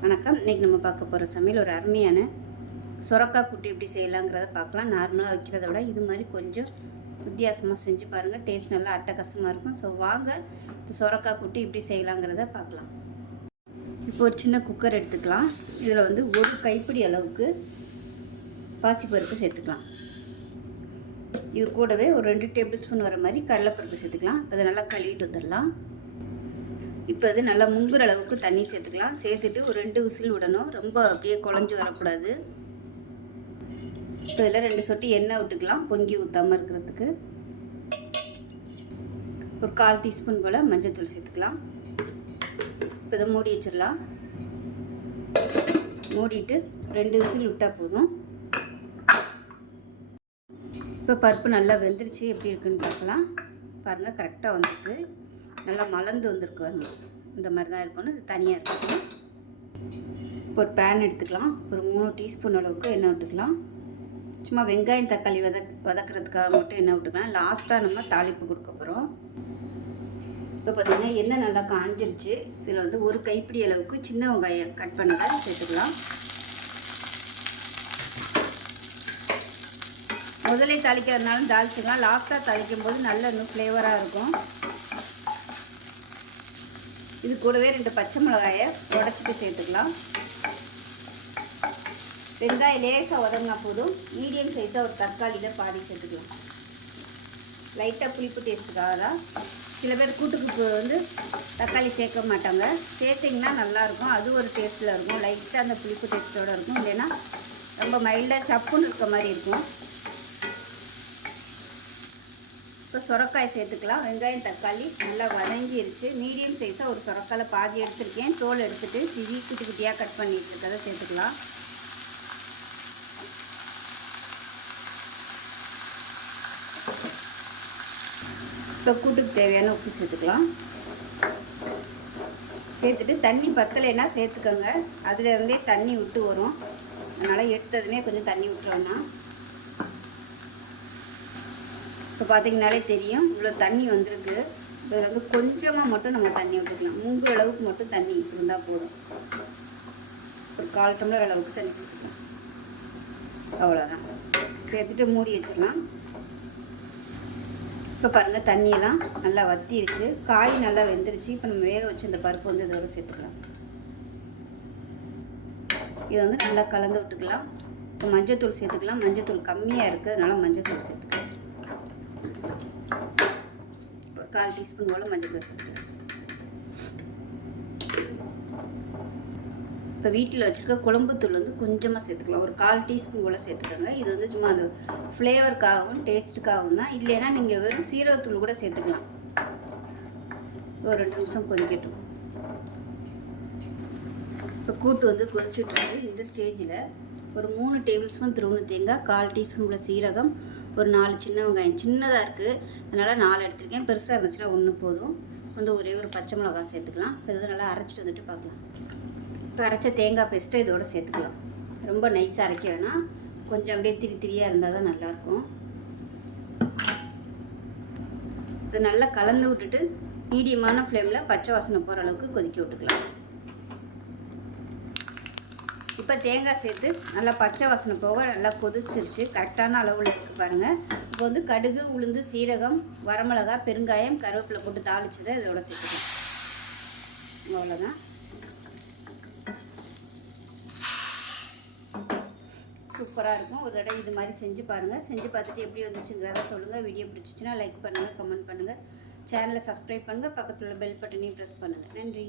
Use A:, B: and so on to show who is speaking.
A: வணக்கம். இன்றைக்கி நம்ம பார்க்க போகிற சமையல் ஒரு அருமையான சுரக்காய் குட்டி எப்படி செய்யலாங்கிறத பார்க்கலாம். நார்மலாக வைக்கிறத விட இது மாதிரி கொஞ்சம் வித்தியாசமாக செஞ்சு பாருங்கள் டேஸ்ட் நல்லா அட்டகாசமாக இருக்கும். ஸோ வாங்க இந்த சுரக்காய் குட்டி இப்படி செய்யலாங்கிறத பார்க்கலாம். இப்போ ஒரு சின்ன குக்கர் எடுத்துக்கலாம். இதில் வந்து ஒரு கைப்பிடி அளவுக்கு பாசிப்பருப்பு சேர்த்துக்கலாம். இது கூடவே ஒரு ரெண்டு டேபிள் ஸ்பூன் வர மாதிரி கடலைப்பருப்பு சேர்த்துக்கலாம். அதை நல்லா கழுவிட்டு வந்துடலாம். இப்போ இது நல்லா முங்குற அளவுக்கு தண்ணி சேர்த்துக்கலாம். சேர்த்துட்டு ஒரு ரெண்டு விசில் விடணும். ரொம்ப அப்படியே குழஞ்சி வரக்கூடாது. இப்போ இதில் ரெண்டு சொட்டி எண்ணெய் விட்டுக்கலாம். பொங்கி ஊற்றாமல் இருக்கிறதுக்கு. ஒரு கால் டீஸ்பூன் போல் மஞ்சள்தூள் சேர்த்துக்கலாம். இப்போ இதை மூடி வச்சிடலாம். மூடிட்டு ரெண்டு விசில் விட்டால் போதும். இப்போ பருப்பு நல்லா வெந்துருச்சு. எப்படி இருக்குன்னு பார்க்கலாம். பாருங்கள் கரெக்டாக வந்துருக்கு. நல்லா மலர்ந்து வந்திருக்கு வரணும் இந்த மாதிரி தான் இருக்கணும் இது தனியாக இருக்கணும் ஒரு பேன் எடுத்துக்கலாம். ஒரு மூணு டீஸ்பூன் அளவுக்கு எண்ணெய் விட்டுக்கலாம். சும்மா வெங்காயம் தக்காளி வதக் வதக்கிறதுக்காக மட்டும் எண்ணெய் விட்டுக்கலாம். லாஸ்ட்டாக நம்ம தாளிப்பு கொடுக்க போகிறோம் இப்போ பார்த்தீங்கன்னா எண்ணெய் நல்லா காஞ்சிருச்சு. இதில் வந்து ஒரு கைப்பிடி அளவுக்கு சின்ன வெங்காயம் கட் பண்ணதை சேர்த்துக்கலாம். முதலே தாளிக்கிறதுனாலும் தாளிச்சுக்கலாம் லாஸ்ட்டாக தாளிக்கும் போது நல்ல இன்னும் ஃப்ளேவராக இருக்கும். இது கூடவே ரெண்டு பச்சை மிளகாயை உடச்சிட்டு சேர்த்துக்கலாம். வெங்காயம் லேசாக உதங்கினா போதும். மீடியம் சைஸாக ஒரு தக்காளியில் பாதி சேர்த்துக்கலாம். லைட்டாக புளிப்பு டேஸ்ட்டுக்காக தான். சில பேர் கூட்டுக்கு வந்து தக்காளி சேர்க்க மாட்டாங்க. சேர்த்திங்கன்னா நல்லாயிருக்கும் அது ஒரு டேஸ்ட்டில் இருக்கும். லைட்டாக அந்த புளிப்பு டேஸ்ட்டோடு இருக்கும். இல்லைன்னா ரொம்ப மைல்டாக சப்புன்னு இருக்க மாதிரி இருக்கும். இப்போ சுரக்காய் சேர்த்துக்கலாம். வெங்காயம் தக்காளி நல்லா வதங்கிருச்சு. மீடியம் சைஸாக ஒரு சுரக்காயில் பாதி எடுத்துருக்கேன். தோல் எடுத்துகிட்டு சிவி குட்டி குட்டியாக கட் பண்ணிட்டு இருக்கதை சேர்த்துக்கலாம். இப்போ கூட்டுக்கு தேவையான உப்பு சேர்த்துக்கலாம். சேர்த்துட்டு தண்ணி பத்தலைன்னா சேர்த்துக்கோங்க. அதுலேருந்தே தண்ணி விட்டு வரும். அதனால் எடுத்ததுமே கொஞ்சம் தண்ணி விட்டுறோன்னா இப்போ பார்த்தீங்கனாலே தெரியும் இவ்வளோ தண்ணி வந்திருக்கு. இதில் வந்து கொஞ்சமாக மட்டும் நம்ம தண்ணி விட்டுக்கலாம் மூன்று அளவுக்கு மட்டும் தண்ணி இருந்தால் போதும். ஒரு கால் டம்ளர் அளவுக்கு தண்ணி சேர்த்துக்கலாம் அவ்வளோதான். சேர்த்துட்டு மூடி வச்சிடலாம். இப்போ பாருங்கள் தண்ணியெல்லாம் நல்லா வத்திருச்சு. காய் நல்லா வெந்துருச்சு. இப்போ நம்ம வேக வச்சு இந்த பருப்பு வந்து இதோட சேர்த்துக்கலாம். இதை வந்து நல்லா கலந்து விட்டுக்கலாம். இப்போ மஞ்சத்தூள் சேர்த்துக்கலாம். மஞ்சத்தூள் கம்மியாக இருக்குது அதனால் மஞ்சத்தூள் சேர்த்துக்கலாம். ஒரு கால் டீஸ்பூன் போல் மஞ்சள் தூள் சேர்த்துக்கலாம் இப்போ வீட்டில் வச்சுருக்க குழம்புத்தூள் வந்து கொஞ்சமாக சேர்த்துக்கலாம். ஒரு கால் டீஸ்பூன் போல் சேர்த்துக்கோங்க. இது வந்து சும்மா அந்த ஃப்ளேவருக்காகவும் டேஸ்ட்டுக்காகவும் தான். இல்லைன்னா நீங்கள் வெறும் சீரகத்தூள் கூட சேர்த்துக்கலாம். ஒரு ரெண்டு நிமிஷம் கொதிக்கட்டும். இப்போ கூட்டு வந்து கொதிச்சுட்ருக்கு இந்த ஸ்டேஜில் ஒரு மூணு டேபிள் ஸ்பூன் திருவுணு தேங்காய் கால் டீஸ்பூன் உள்ள சீரகம் ஒரு நாலு சின்ன வெங்காயம். சின்னதாக இருக்குது அதனால் நாலு எடுத்திருக்கேன். பெருசாக இருந்துச்சுன்னா ஒன்று போதும். வந்து ஒரே ஒரு பச்சை மிளகாய் சேர்த்துக்கலாம். இப்போ இது நல்லா அரைச்சிட்டு வந்துட்டு பார்க்கலாம். இப்போ அரைச்ச தேங்காய் பேஸ்ட்டை இதோட சேர்த்துக்கலாம். ரொம்ப நைஸாக அரைக்க வேணாம். கொஞ்சம் அப்படியே திரி திரியாக இருந்தால் தான் நல்லாயிருக்கும். இதை நல்லா கலந்து விட்டுட்டு மீடியமான ஃப்ளேமில் பச்சை வாசனை போகிற அளவுக்கு கொதிக்க விட்டுக்கலாம். இப்போ தேங்காய் சேர்த்து நல்லா பச்சை வாசனை போக நல்லா கொதிச்சிருச்சு. கரெக்டான அளவில் இருக்குது பாருங்கள் இப்போ வந்து கடுகு உளுந்து சீரகம் வரமிளகா பெருங்காயம் கருவேப்பிலை போட்டு தாளிச்சதை இதோட சேர்த்துக்கலாம். அவ்வளோதான் சூப்பராக இருக்கும். ஒரு தடவை இது மாதிரி செஞ்சு பாருங்கள் செஞ்சு பார்த்துட்டு எப்படி வந்துச்சுங்கிறத சொல்லுங்கள் வீடியோ பிடிச்சிச்சின்னா லைக் பண்ணுங்கள் கமெண்ட் பண்ணுங்கள் சேனலை சப்ஸ்கிரைப் பண்ணுங்கள் பக்கத்தில் உள்ள பெல் பட்டனையும் ப்ரெஸ் பண்ணுங்கள் நன்றி.